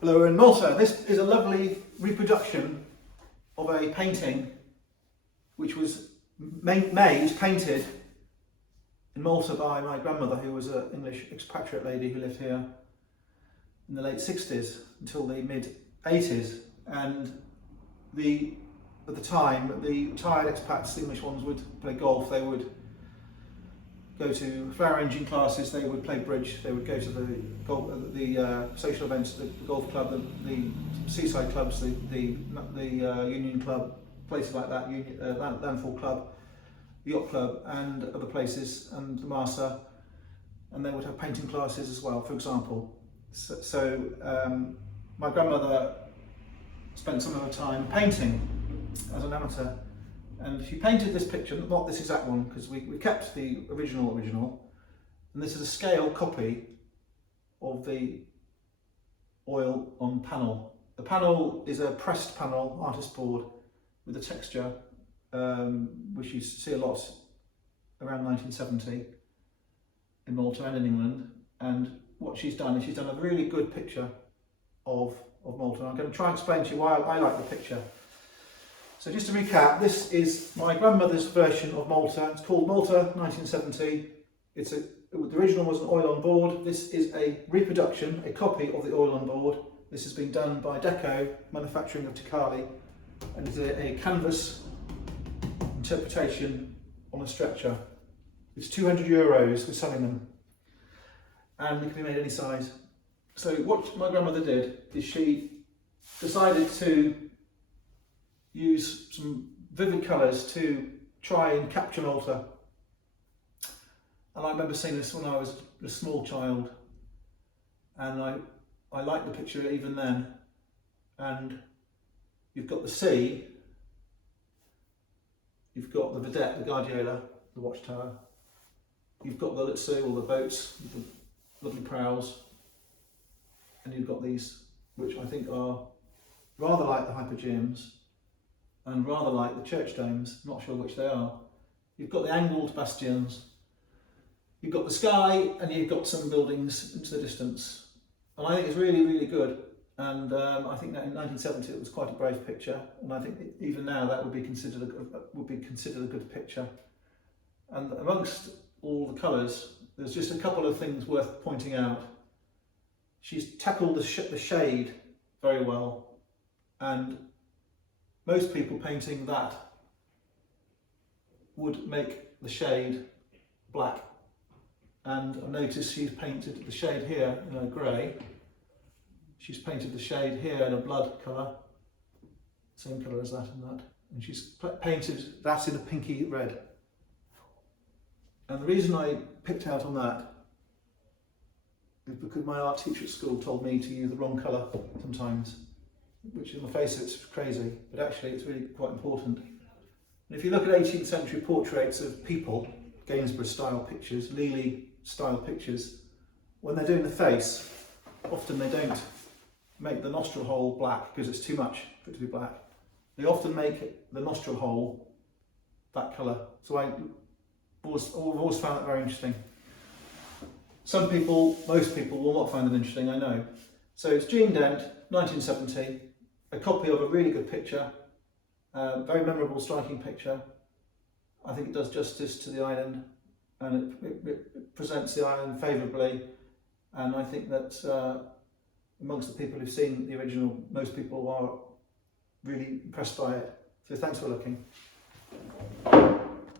Hello, we're in Malta. This is a lovely reproduction of a painting which was painted in Malta by my grandmother, who was an English expatriate lady who lived here in the late 60s until the mid 80s. And at the time, the retired expats, the English ones, would play golf, they would go to flower arranging classes, they would play bridge, they would go to the social events, the golf club, the seaside clubs, the Union Club, places like that, Landfall Club, the Yacht Club, and other places, and the Marsa, and they would have painting classes as well, for example. So my grandmother spent some of her time painting as an amateur. And she painted this picture, not this exact one, because we kept the original, and this is a scale copy of the oil on panel. The panel is a pressed panel, artist board, with a texture, which you see a lot around 1970 in Malta and in England. And what she's done is she's done a really good picture of Malta. And I'm going to try and explain to you why I like the picture. So just to recap, this is my grandmother's version of Malta. It's called Malta 1970. The original was an oil on board. This is a reproduction, a copy of the oil on board. This has been done by Deco Manufacturing of Tikali, and it's a canvas interpretation on a stretcher. It's €200 we're selling them, and they can be made any size. So what my grandmother did is she decided to use some vivid colours to try and capture Malta. And I remember seeing this when I was a small child, and I liked the picture even then. And you've got the sea, you've got the vedette, the Guardiola, the watchtower, you've got the Litsu, all the boats, the lovely prows, and you've got these, which I think are rather like the hypogeums and rather like the church domes, not sure which they are. You've got the angled bastions, you've got the sky, and you've got some buildings into the distance. And I think it's really, really good. And I think that in 1970 it was quite a brave picture, and I think even now that would be considered a good picture. And amongst all the colours, there's just a couple of things worth pointing out. She's tackled the shade very well, and most people painting that would make the shade black. And I noticed she's painted the shade here in a grey. She's painted the shade here in a blood colour, same colour as that and that. And she's painted that in a pinky red. And the reason I picked out on that is because my art teacher at school told me to use the wrong colour sometimes, which on the face of it's crazy, but actually it's really quite important. And if you look at 18th century portraits of people, Gainsborough style pictures, Lely style pictures, when they're doing the face, often they don't make the nostril hole black because it's too much for it to be black. They often make the nostril hole that colour. So I've always found that very interesting. Some people, most people will not find it interesting, I know. So it's Jean Dent, 1970, a copy of a really good picture, very memorable, striking picture. I think it does justice to the island, and it presents the island favourably, and I think that amongst the people who've seen the original, most people are really impressed by it. So thanks for looking.